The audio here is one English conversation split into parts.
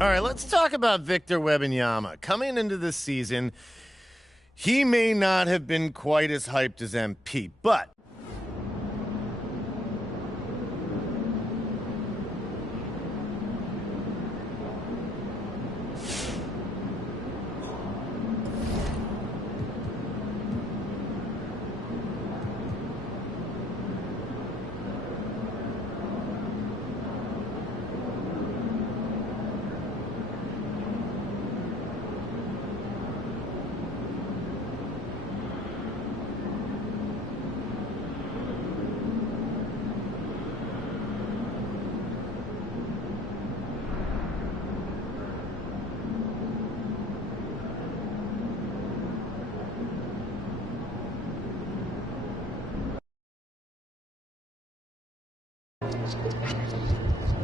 All right, let's talk about Victor Wembanyama. Coming into this season, he may not have been quite as hyped as MP, but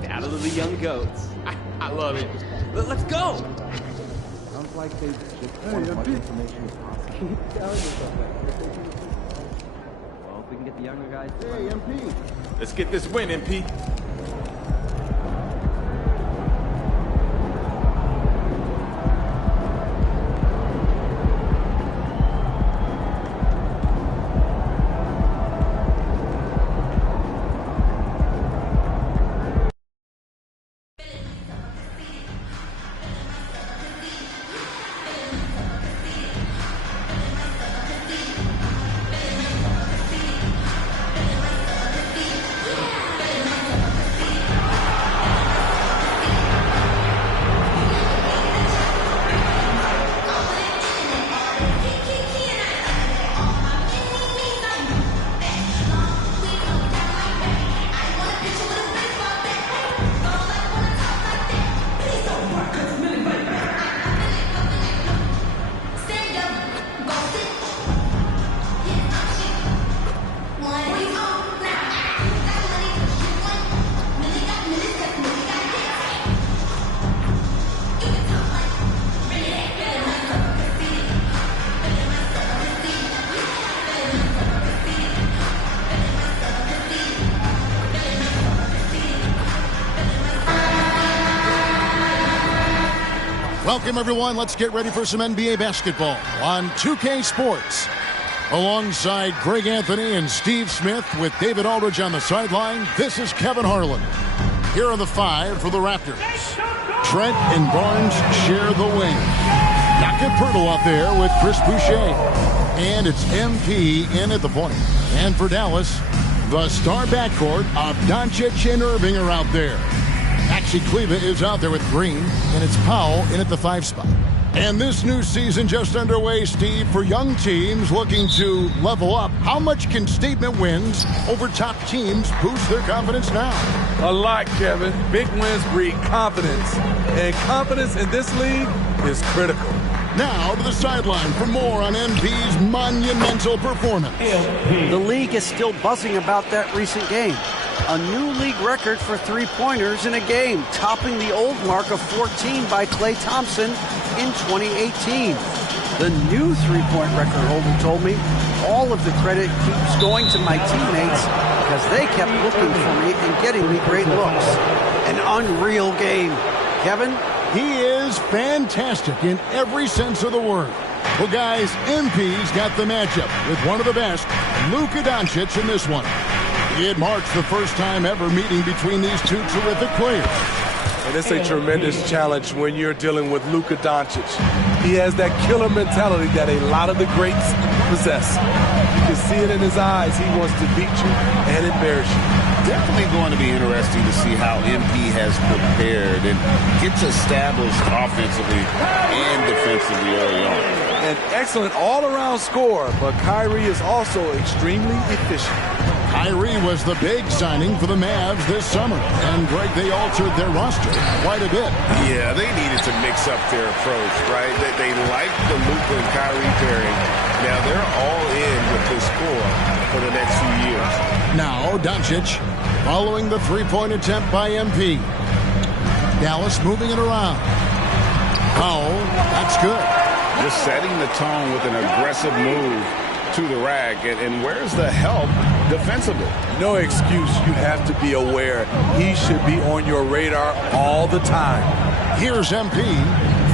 Battle of the young goats. I love it. Let's go. Sounds like they just want as much information as possible. Keep telling yourself that. Well, if we can get the younger guys. Hey, MP. Let's get this win, MP. Welcome, everyone. Let's get ready for some NBA basketball on 2K Sports. Alongside Greg Anthony and Steve Smith with David Aldridge on the sideline, this is Kevin Harlan. Here are the five for the Raptors. Trent and Barnes share the wing. Jakob Poeltl out there with Chris Boucher. And it's MP in at the point. And for Dallas, the star backcourt of Doncic and Irving are out there. Maxi Kleber is out there with Green, and it's Powell in at the 5 spot. And this new season just underway, Steve, for young teams looking to level up. How much can statement wins over top teams boost their confidence now? A lot, Kevin. Big wins breed confidence, and confidence in this league is critical. Now to the sideline for more on MP's monumental performance. The league is still buzzing about that recent game. A new league record for three-pointers in a game, topping the old mark of 14 by Klay Thompson in 2018. The new three-point record holder told me, all of the credit keeps going to my teammates because they kept looking for me and getting me great looks. An unreal game. Kevin? He is fantastic in every sense of the word. Well, guys, MP's got the matchup with one of the best, Luka Doncic, in this one. It marks the first time ever meeting between these two terrific players. And it's a tremendous challenge when you're dealing with Luka Doncic. He has that killer mentality that a lot of the greats possess. You can see it in his eyes. He wants to beat you and embarrass you. Definitely going to be interesting to see how MP has prepared and gets established offensively and defensively early on. An excellent all-around scorer, but Kyrie is also extremely efficient. Kyrie was the big signing for the Mavs this summer. And, Greg, they altered their roster quite a bit. Yeah, they needed to mix up their approach, right? They liked the Luka and Kyrie pairing. Now they're all in with this core for the next few years. Now, Doncic following the three-point attempt by MP. Dallas moving it around. Powell, that's good. Just setting the tone with an aggressive move to the rack. And where's the help defensively? No excuse. You have to be aware. He should be on your radar all the time. Here's MP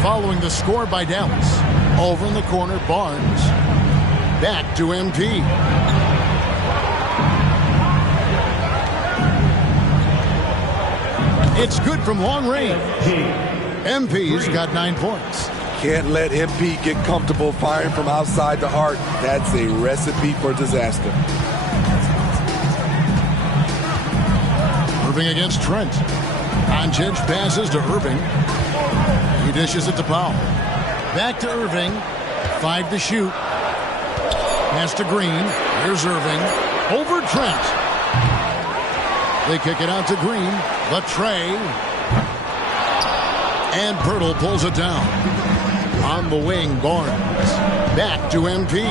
following the score by Dallas. Over in the corner, Barnes. Back to MP. It's good from long range. MP's got 9 points. Can't let MP get comfortable firing from outside the arc. That's a recipe for disaster. Irving against Trent. Doncic passes to Irving. He dishes it to Powell. Back to Irving. 5 to shoot. Pass to Green. Here's Irving. Over Trent. They kick it out to Green. But Trey. And Pirtle pulls it down. On the wing, Barnes. Back to MP.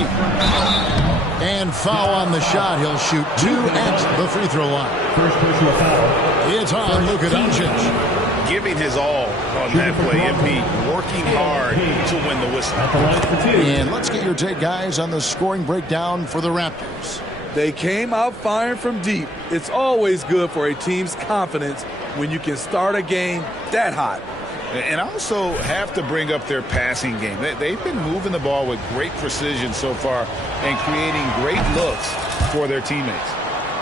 And foul on the shot. He'll shoot 2 at the free throw line. First personal foul. It's on Luka Doncic. Giving his all on that play. MP working hard to win the whistle. And let's get your take, guys, on the scoring breakdown for the Raptors. They came out firing from deep. It's always good for a team's confidence when you can start a game that hot. And also have to bring up their passing game. They've been moving the ball with great precision so far and creating great looks for their teammates.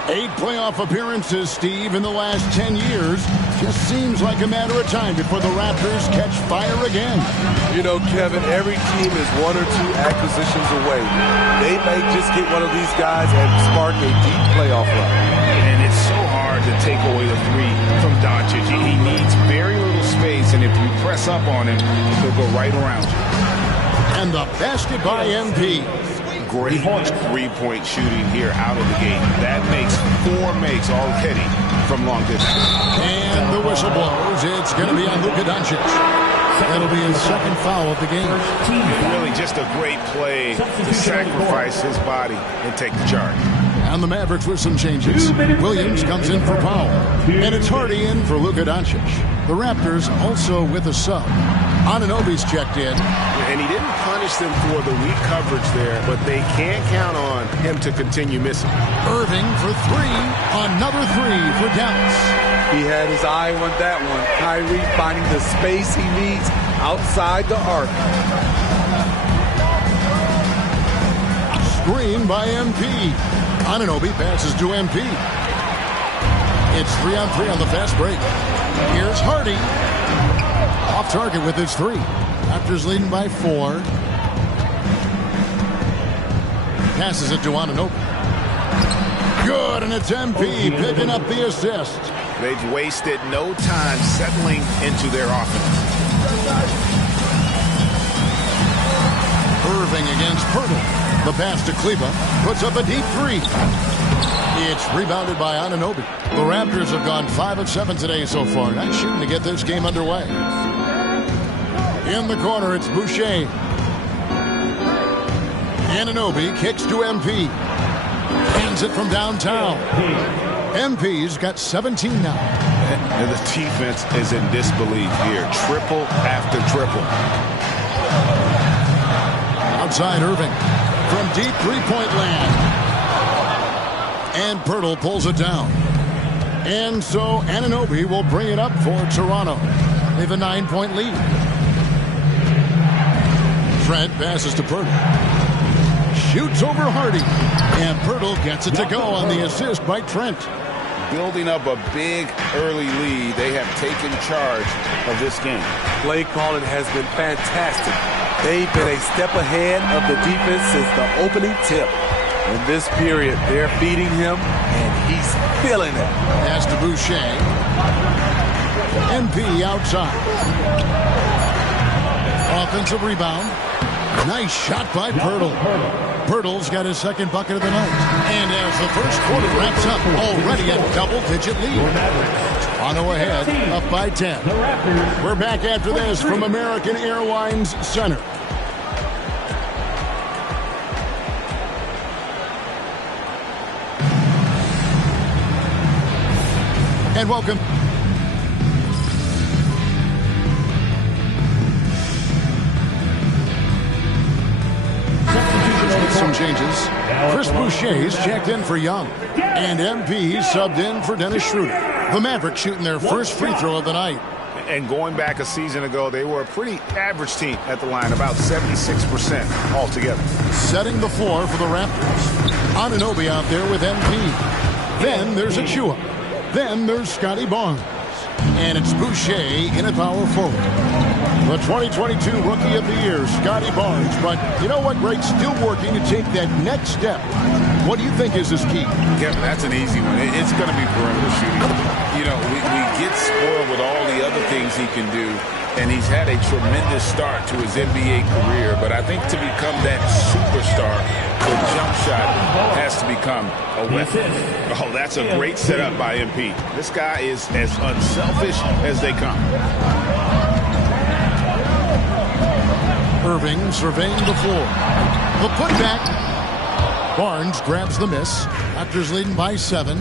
8 playoff appearances, Steve, in the last 10 years. Just seems like a matter of time before the Raptors catch fire again. You know, Kevin, every team is 1 or 2 acquisitions away. They may just get one of these guys and spark a deep playoff run. And it's so hard to take away the three from Doncic. He needs very little space, and if you press up on him, he'll go right around you. And the basket by MP. Great three-point shooting here out of the gate. That makes 4 makes already from long distance. And the whistle blows. It's going to be on Luka Doncic. That'll be his second foul of the game. Really just a great play to sacrifice his body and take the charge. And the Mavericks with some changes. Williams comes in for Powell. And it's Hardy in for Luka Doncic. The Raptors also with a sub. Anunoby's checked in. And he didn't punish them for the weak coverage there, but they can't count on him to continue missing. Irving for 3. Another 3 for Dallas. He had his eye on that one. Kyrie finding the space he needs outside the arc. Screen by MP. Anunoby passes to MP. It's 3-on-3 on the fast break. Here's Hardy. Off target with his 3. Raptors leading by 4. Passes it to Anunoby. Good, and it's MP picking up the assist. They've wasted no time settling into their offense. Irving against Pirtle. The pass to Kleba. Puts up a deep 3. It's rebounded by Anunoby. The Raptors have gone 5 of 7 today so far. Nice shooting to get this game underway. In the corner, it's Boucher. Anunoby kicks to MP. Hands it from downtown. MP's got 17 now. And the defense is in disbelief here. Triple after triple. Outside Irving. From deep three-point land. And Pirtle pulls it down. And so Anunoby will bring it up for Toronto. They have a 9-point lead. Trent passes to Pirtle. shoots over Hardy. And Pirtle gets it to go on the assist by Trent. Building up a big early lead, they have taken charge of this game. Play calling has been fantastic. They've been a step ahead of the defense since the opening tip. In this period, they're feeding him, and he's feeling it. Pass to Boucher. MP outside. Offensive rebound. Nice shot by Pirtle. Pirtle's got his second bucket of the night. And as the first quarter wraps up, already a double-digit lead. Toronto ahead, up by 10. We're back after this from American Airlines Center. And welcome. With some changes, Chris Boucher's checked in for Young, and MP subbed in for Dennis Schroeder. The Mavericks shooting their first free throw of the night. And going back a season ago, they were a pretty average team at the line, about 76% altogether. Setting the floor for the Raptors. Anunoby out there with MP. Then there's Achua. Then there's Scotty Barnes. And it's Boucher in at power forward. The 2022 Rookie of the Year, Scotty Barnes. But you know what, Greg? Still working to take that next step. What do you think is his key? Kevin, that's an easy one. It's going to be perimeter shooting. You know, we get spoiled with all the other things he can do, and he's had a tremendous start to his NBA career. But I think to become that superstar, the jump shot has to become a weapon. Oh, that's a great setup by MP. This guy is as unselfish as they come. Irving surveying the floor. The putback. Barnes grabs the miss. Raptors leading by 7.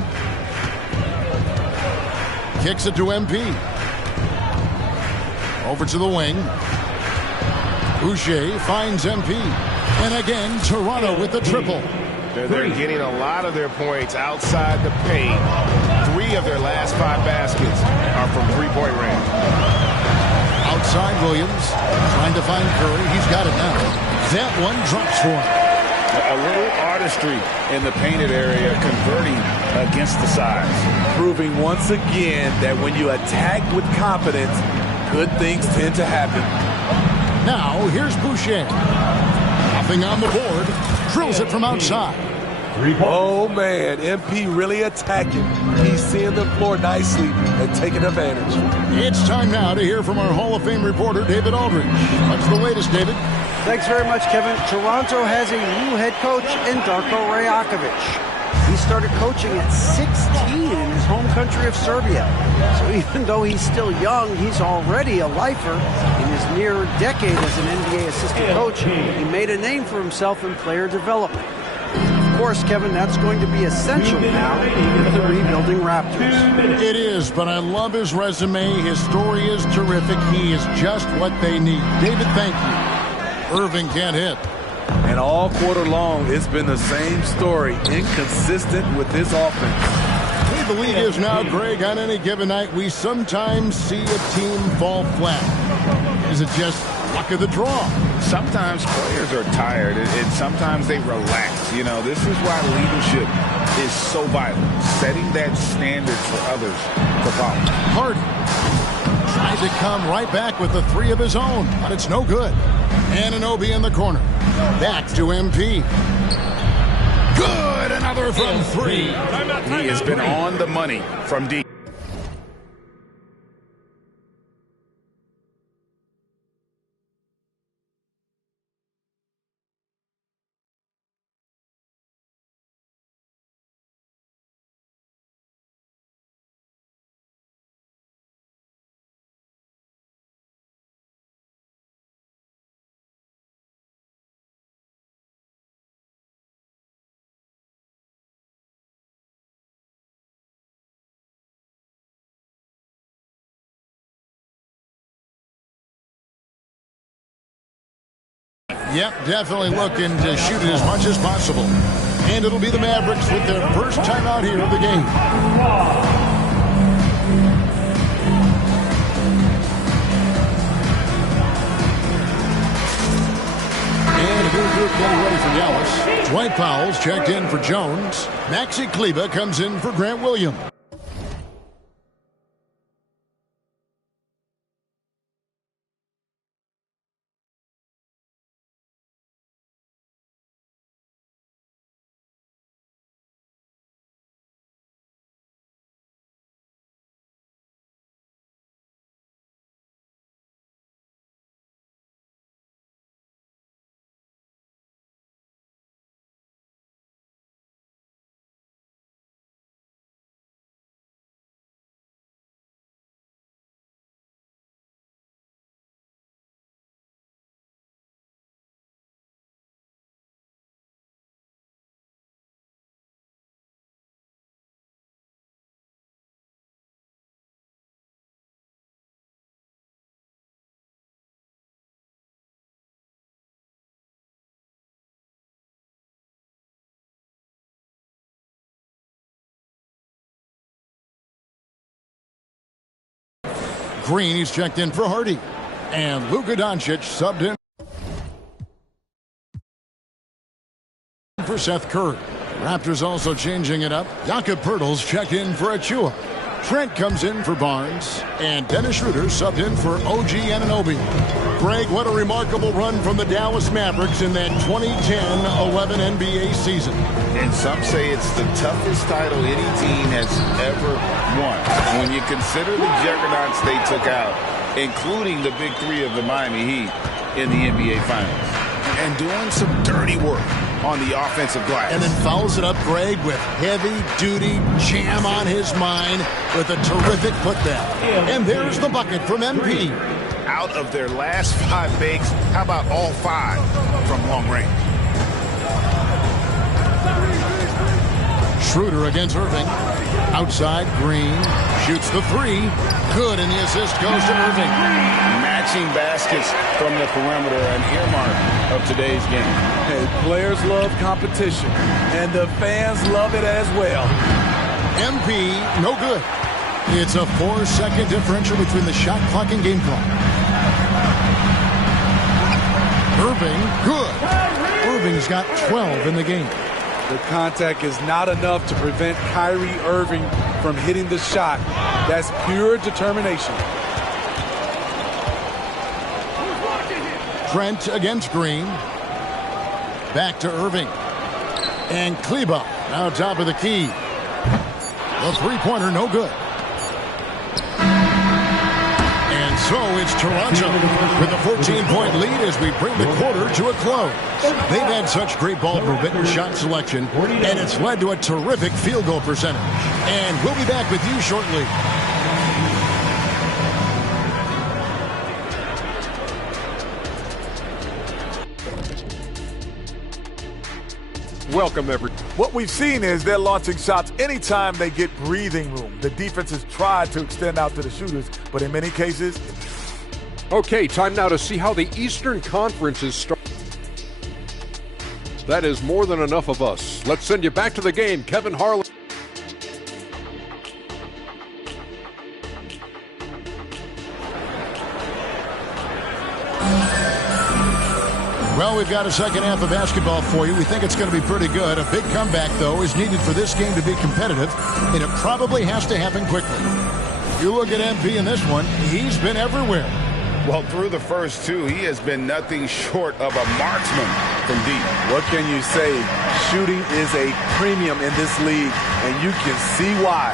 Kicks it to MP. Over to the wing. Boucher finds MP. And again, Toronto with the triple. They're getting a lot of their points outside the paint. 3 of their last 5 baskets are from three-point range. Outside Williams. Trying to find Curry. He's got it now. That one drops for him. A little artistry in the painted area, converting against the size. Proving once again that when you attack with confidence, good things tend to happen. Now, here's Boucher. Nothing on the board. Drills it from outside. Oh, man. MP really attacking. He's seeing the floor nicely and taking advantage. It's time now to hear from our Hall of Fame reporter, David Aldridge. What's the latest, David? Thanks very much, Kevin. Toronto has a new head coach in Darko Rajakovic. He started coaching at 16 in his home country of Serbia. So even though he's still young, he's already a lifer. In his near decade as an NBA assistant coach, he made a name for himself in player development. Of course, Kevin, that's going to be essential now with the rebuilding Raptors. It is, but I love his resume. His story is terrific. He is just what they need. David, thank you. Irving can't hit. And all quarter long, it's been the same story. Inconsistent with his offense. The way the league is now, Greg, on any given night, we sometimes see a team fall flat. Is it just luck of the draw? Sometimes players are tired, and sometimes they relax. You know, this is why leadership is so vital. Setting that standard for others to follow. Hardy tries to come right back with the 3 of his own, but it's no good. Anunoby in the corner. Back to MP. Good! Another from 3. He has been on the money from deep. Yep, definitely looking to shoot it as much as possible. And it'll be the Mavericks with their first time out here of the game. And the new group getting ready for Dallas. Dwight Powell's checked in for Jones. Maxi Kleber comes in for Grant Williams. Green, he's checked in for Hardy. And Luka Doncic subbed in for Seth Curry. Raptors also changing it up. Jakob Poeltl's checked in for Achua. Trent comes in for Barnes. And Dennis Schroeder subbed in for OG Anunoby. Greg, what a remarkable run from the Dallas Mavericks in that 2010-11 NBA season. And some say it's the toughest title any team has ever won. When you consider the juggernauts they took out, including the big three of the Miami Heat in the NBA Finals. And doing some dirty work on the offensive glass. And then fouls it up, Greg, with heavy-duty jam on his mind with a terrific putback. And there's the bucket from MP. Out of their last 5 makes, how about all 5 from long range? Schroeder against Irving. Outside, Green shoots the 3. Good, and the assist goes to Irving. Matching baskets from the perimeter, an earmark of today's game. Hey, players love competition, and the fans love it as well. MP, no good. It's a 4-second differential between the shot clock and game clock. Irving, good. Irving's got 12 in the game. The contact is not enough to prevent Kyrie Irving from hitting the shot. That's pure determination. Trent against Green. Back to Irving. And Kleber now top of the key. The three-pointer no good. And so it's Toronto with a 14-point lead as we bring the quarter to a close. They've had such great ball movement and shot selection, and it's led to a terrific field goal percentage. And we'll be back with you shortly. Welcome, everyone. What we've seen is they're launching shots anytime they get breathing room. The defense has tried to extend out to the shooters, but in many cases... Okay, time now to see how the Eastern Conference is starting. That is more than enough of us. Let's send you back to the game, Kevin Harlan. Well, we've got a second half of basketball for you. We think it's going to be pretty good. A big comeback, though, is needed for this game to be competitive, and it probably has to happen quickly. You look at MP in this one, he's been everywhere. Well, through the first 2, he has been nothing short of a marksman from deep. What can you say? Shooting is a premium in this league, and you can see why.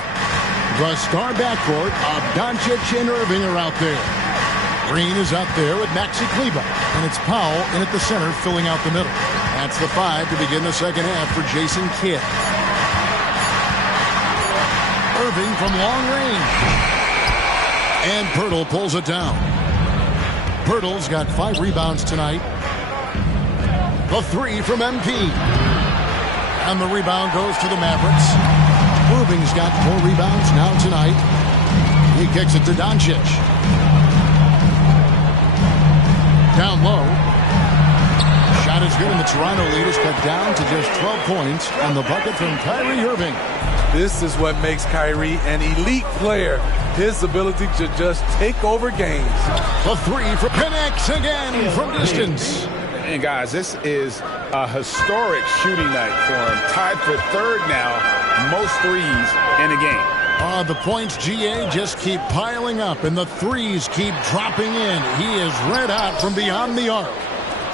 The star backcourt of Doncic and Irving are out there. Green is out there with Maxi Kleber, and it's Powell in at the center filling out the middle. That's the 5 to begin the second half for Jason Kidd. Irving from long range. And Poeltl pulls it down. Poeltl's got 5 rebounds tonight. The 3 from MP. And the rebound goes to the Mavericks. Irving's got 4 rebounds now tonight. He kicks it to Doncic. Down low. Shot is good, and the Toronto lead is cut down to just 12 points on the bucket from Kyrie Irving. This is what makes Kyrie an elite player. His ability to just take over games. The 3 for connects again from distance. And guys, this is a historic shooting night for him. Tied for third now, most threes in a game. The points, GA, just keep piling up, and the threes keep dropping in. He is red hot from beyond the arc.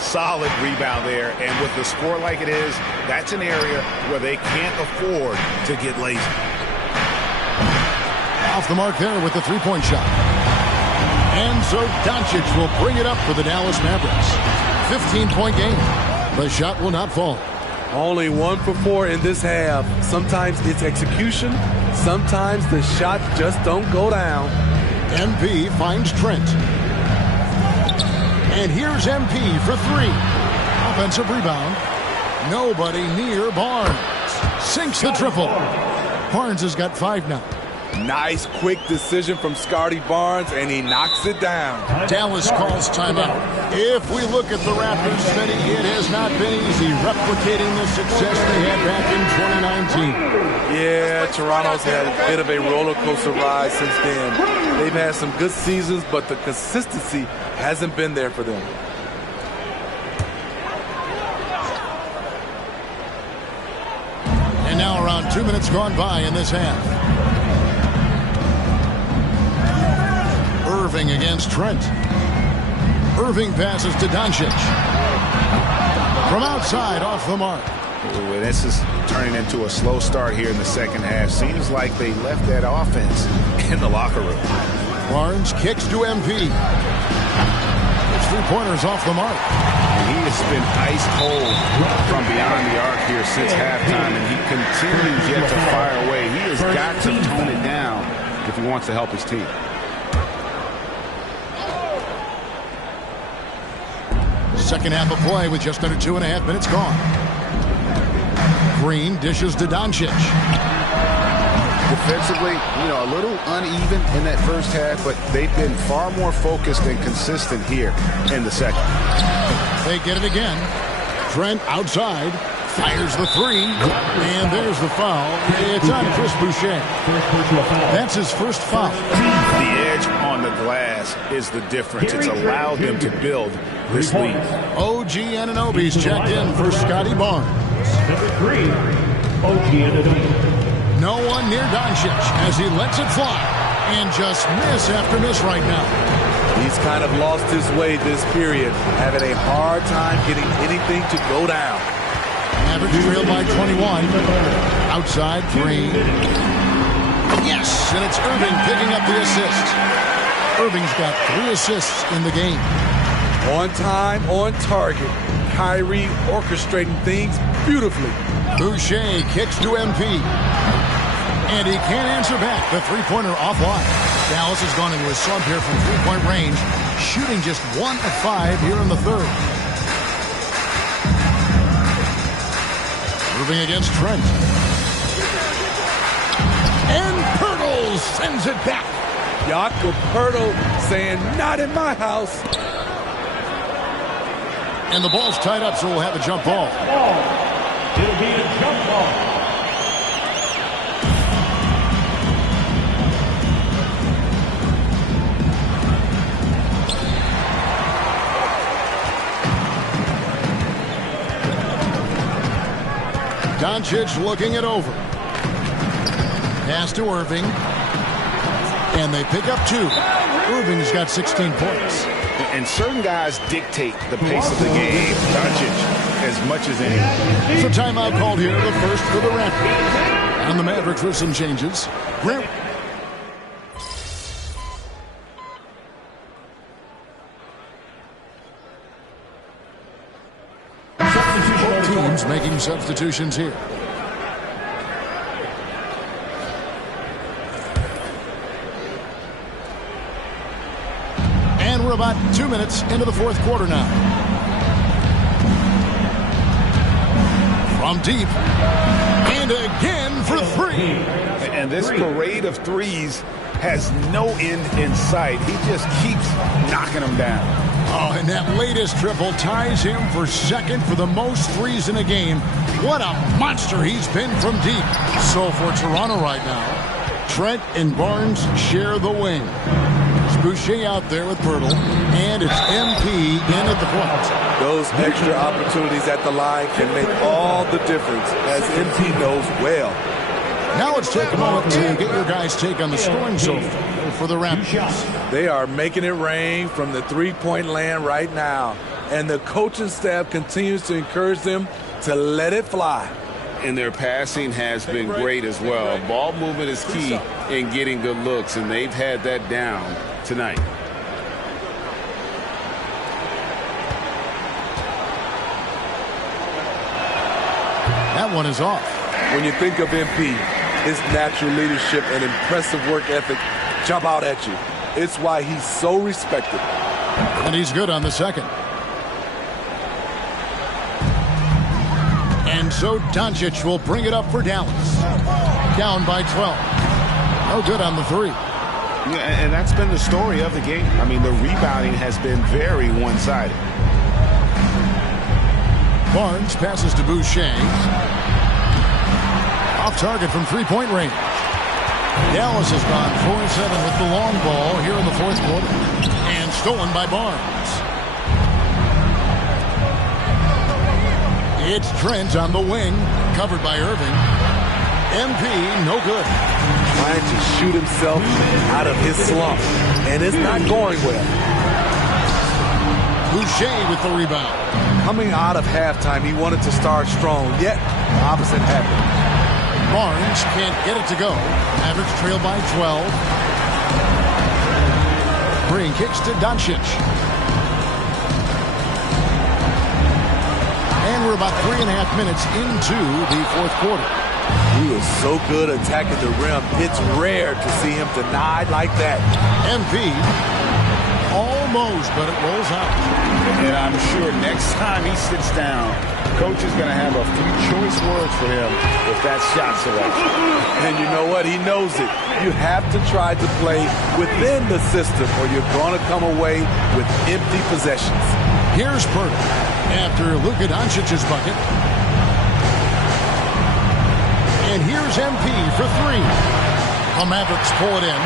Solid rebound there, and with the score like it is, that's an area where they can't afford to get lazy. Off the mark there with the three-point shot. And so Doncic will bring it up for the Dallas Mavericks. 15-point game. The shot will not fall. Only 1 for 4 in this half. Sometimes it's execution. Sometimes the shots just don't go down. MP finds Trent. And here's MP for 3. Offensive rebound. Nobody near Barnes. Sinks the triple. Barnes has got 5 now. Nice quick decision from Scotty Barnes, and he knocks it down. Dallas calls timeout. If we look at the Raptors, Smitty, it has not been easy replicating the success they had back in 2019. Yeah, Toronto's had a bit of a roller coaster ride since then. They've had some good seasons, but the consistency hasn't been there for them. And now around 2 minutes gone by in this half. Irving against Trent. Irving passes to Doncic. From outside, off the mark. Ooh, this is turning into a slow start here in the second half. Seems like they left that offense in the locker room. Barnes kicks to MP. It's 3-pointers off the mark. And he has been ice cold from beyond the arc here since halftime, and he continues yet to fire away. He has got to tone it down if he wants to help his team. Second half of play with just under 2.5 minutes gone. Green dishes to Doncic. Defensively, a little uneven in that first half, but they've been far more focused and consistent here in the second. They get it again. Trent outside. Fires the 3. And there's the foul. It's on Chris Boucher. That's his first foul. The edge on the glass is the difference. It's allowed them to build this lead. OG Anunoby's checked in for Scotty Barnes. Number 3, OG Anunoby. No one near Doncic as he lets it fly. And just miss after miss right now. He's kind of lost his way this period, having a hard time getting anything to go down. Average trailed by 21. Outside, Green. Yes, and it's Irving picking up the assist. Irving's got 3 assists in the game. On time, on target. Kyrie orchestrating things beautifully. Boucher kicks to MP. And he can't answer back. The 3-pointer offline. Dallas has gone into a slump here from 3-point range, shooting just 1 of 5 here in the third. Moving against Trent. And Poeltl sends it back. Jakob Poeltl saying, not in my house. And the ball's tied up, so we'll have a jump ball. It'll be a jump ball. Doncic looking it over. Pass to Irving. And they pick up 2. Irving's got 16 points. And certain guys dictate the pace of the game. Doncic as much as anyone. So timeout called here, the first for the Raptors. And the Mavericks with some changes. Both teams making substitutions here. And we're about 2 minutes into the fourth quarter now. From deep. And again for 3. And this parade of threes has no end in sight. He just keeps knocking them down. Oh, and that latest triple ties him for second for the most threes in a game. What a monster he's been from deep. So for Toronto right now, Trent and Barnes share the wing. Boucher out there with Pirtle, and it's MP in at the point. Those extra opportunities at the line can make all the difference, as MP knows well. Now let's take a moment to get your guys' take on the scoring so far for the Raptors. They are making it rain from the three-point land right now, and the coaching staff continues to encourage them to let it fly. And their passing has been great as well. Ball movement is key in getting good looks, and they've had that down tonight. That one is off. When you think of MP, his natural leadership and impressive work ethic jump out at you. It's why he's so respected. And he's good on the second. And so Doncic will bring it up for Dallas. Down by 12. No good on the three. Yeah, and that's been the story of the game. I mean, the rebounding has been very one-sided. Barnes passes to Boucher. Off target from three-point range. Dallas has gone 4-7 with the long ball here in the fourth quarter. And stolen by Barnes. It's Trent on the wing, covered by Irving. MP, no good. Trying to shoot himself out of his slump, and it's not going well. Boucher with the rebound. Coming out of halftime, he wanted to start strong, yet the opposite happened. Barnes can't get it to go. Mavericks trail by 12. Green kicks to Doncic. And we're about 3.5 minutes into the fourth quarter. He was so good attacking the rim. It's rare to see him denied like that. MP almost, but it rolls out. And I'm sure next time he sits down, coach is going to have a few choice words for him with that shot selection. And you know what? He knows it. You have to try to play within the system or you're going to come away with empty possessions. Here's Pirtle after Luka Doncic's bucket. And here's MP for three. The Mavericks pull it in.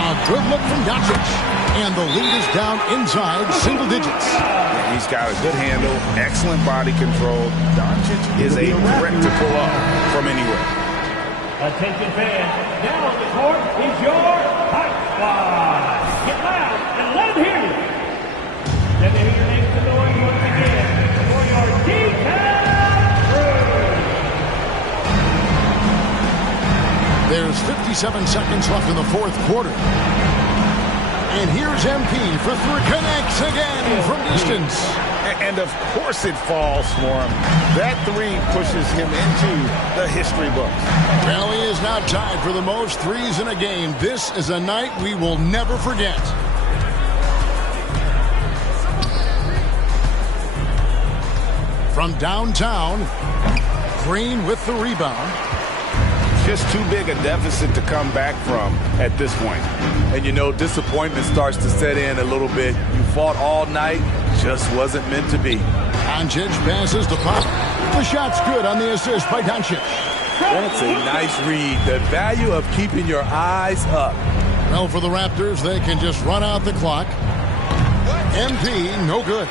A good look from Doncic. And the lead is down inside single digits. He's got a good handle, excellent body control. Doncic is a threat to pull up from anywhere. Attention fans, now on the court is your Hype Squad. Get loud and let them hear you. Let me hear your names to noise once again for your D-Town crew. There's 57 seconds left in the fourth quarter. And here's MP for three. Connects again from distance. And of course it falls for him. That three pushes him into the history books. Well, he is now tied for the most threes in a game. This is a night we will never forget. From downtown, Green with the rebound. Just too big a deficit to come back from at this point. And you know, disappointment starts to set in a little bit. You fought all night, just wasn't meant to be. Doncic passes to Pop. The shot's good on the assist by Doncic. That's a nice read. The value of keeping your eyes up. Well, for the Raptors, they can just run out the clock. MP, no good.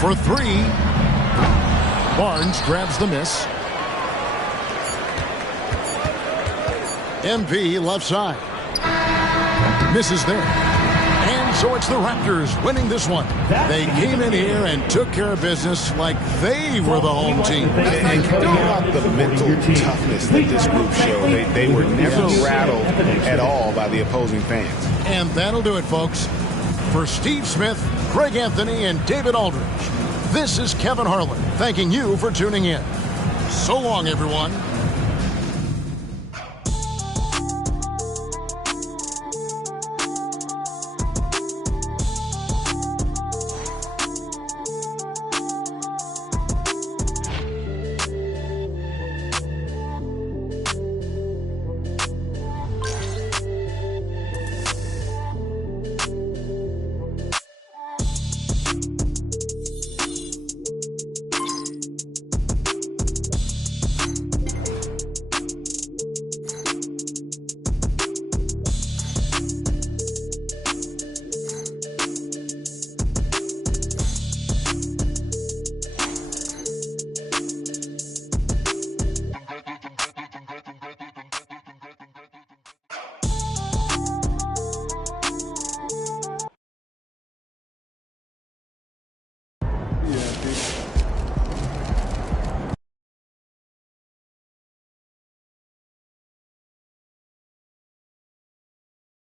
For three, Barnes grabs the miss. MP left side. Misses there. And so it's the Raptors winning this one. They came in here and took care of business like they were the home team. And think about the mental toughness that this group showed. They were never rattled at all by the opposing fans. And that'll do it, folks. For Steve Smith, Greg Anthony, and David Aldridge, this is Kevin Harlan thanking you for tuning in. So long, everyone.